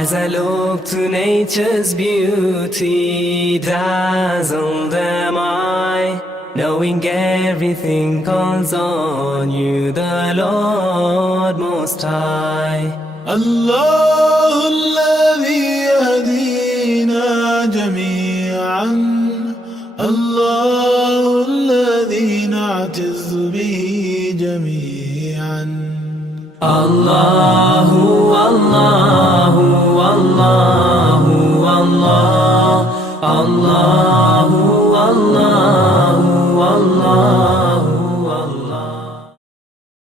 As I look to nature's beauty, dazzled am I, knowing everything calls on you, the Lord Most High. الله الذي يهدينا جميعا، الله الذي نعتز به جميعا. الله الله الله الله الله الله الله